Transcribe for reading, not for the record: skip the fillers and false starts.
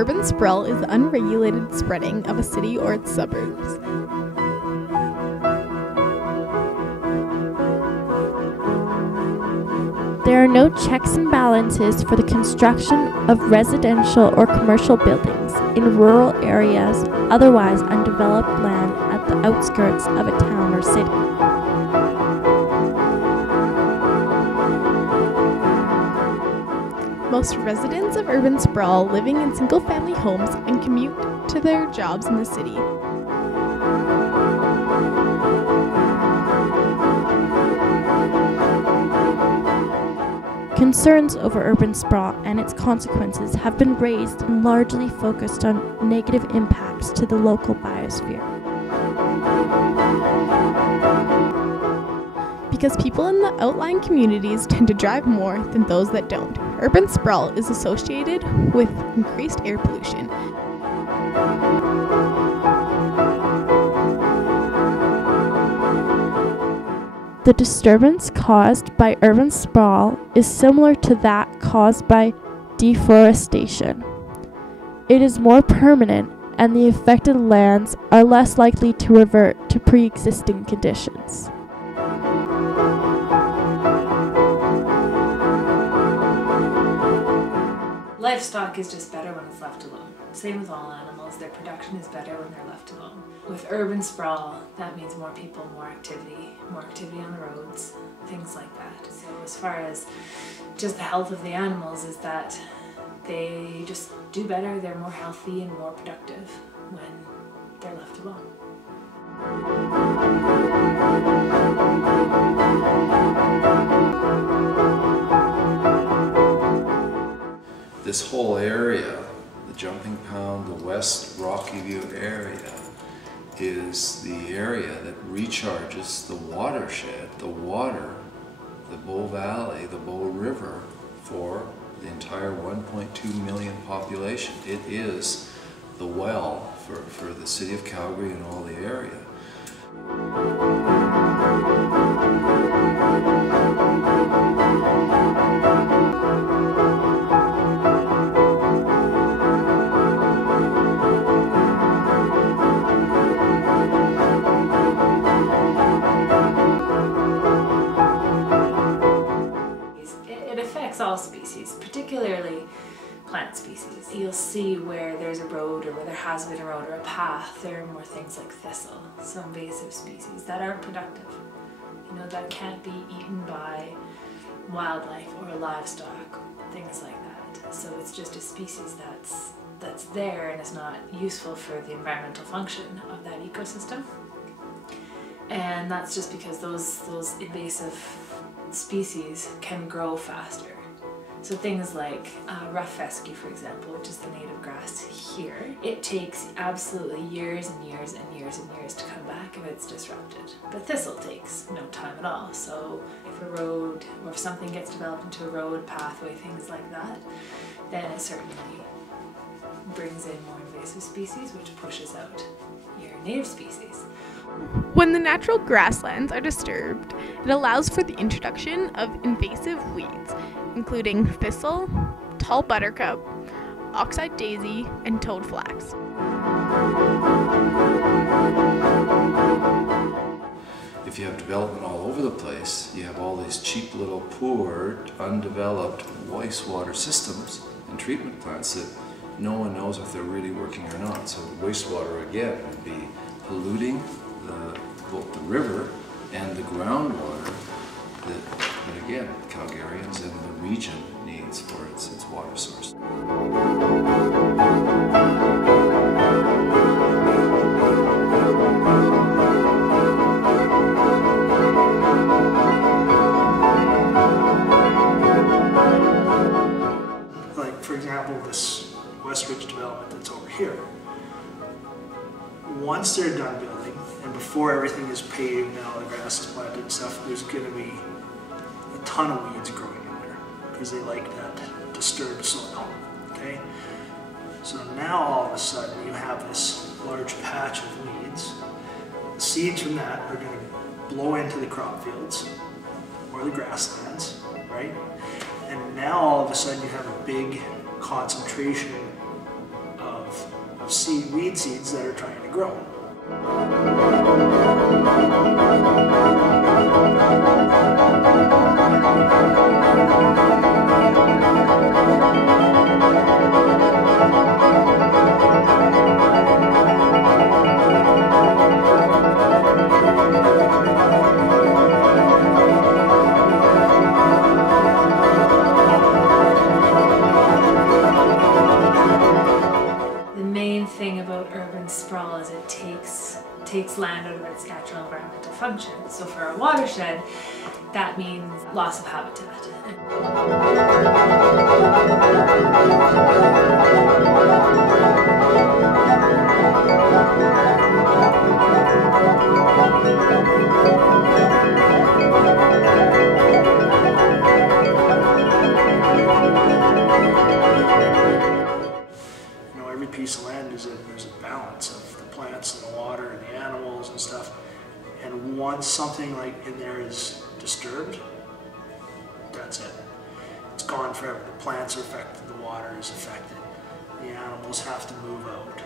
Urban sprawl is the unregulated spreading of a city or its suburbs. There are no checks and balances for the construction of residential or commercial buildings in rural areas, otherwise undeveloped land at the outskirts of a town or city. Most residents of urban sprawl living in single-family homes and commute to their jobs in the city. Concerns over urban sprawl and its consequences have been raised and largely focused on negative impacts to the local biosphere. Because people in the outlying communities tend to drive more than those that don't, urban sprawl is associated with increased air pollution. The disturbance caused by urban sprawl is similar to that caused by deforestation. It is more permanent, and the affected lands are less likely to revert to pre-existing conditions. Livestock is just better when it's left alone. Same with all animals, their production is better when they're left alone. With urban sprawl, that means more people, more activity on the roads, things like that. So as far as just the health of the animals is that they just do better, they're more healthy and more productive when they're left alone. This whole area, the Jumping Pound, the West Rocky View area, is the area that recharges the watershed, the water, the Bow Valley, the Bow River, for the entire 1.2 million population. It is the well for the city of Calgary and all the area. All species, particularly plant species. You'll see where there's a road or where there has been a road or a path, there are more things like thistle, so invasive species that aren't productive, that can't be eaten by wildlife or livestock, things like that. So it's just a species that's there and is not useful for the environmental function of that ecosystem. And that's just because those invasive species can grow faster. So things like rough fescue, for example, which is the native grass here, it takes absolutely years and years and years and years to come back if it's disrupted. But thistle takes no time at all. So if a road, or if something gets developed into a road, pathway, things like that, then it certainly brings in more invasive species, which pushes out your native species. When the natural grasslands are disturbed, it allows for the introduction of invasive weeds, including thistle, tall buttercup, oxeye daisy, and toad flax. If you have development all over the place, you have all these cheap little poor, undeveloped wastewater systems and treatment plants that no one knows if they're really working or not. So wastewater, again, would be polluting both the river and the groundwater that again, Calgarians and the region needs for its water source. Like, for example, this West Ridge development that's over here. Once they're done building, and before everything is paved and all the grass is planted and stuff, there's going to be a ton of weeds growing in there because they like that disturbed soil. Okay, so now all of a sudden you have this large patch of weeds. The seeds from that are going to blow into the crop fields or the grasslands, right? And now all of a sudden you have a big concentration weed seeds that are trying to grow. The main thing about urban sprawl is it takes land out of its natural environment to function. So for a watershed, that means loss of habitat. Every piece of land there's a balance of the plants and the water and the animals and stuff. And once something like in there is disturbed, that's it. It's gone forever. The plants are affected, the water is affected, the animals have to move out.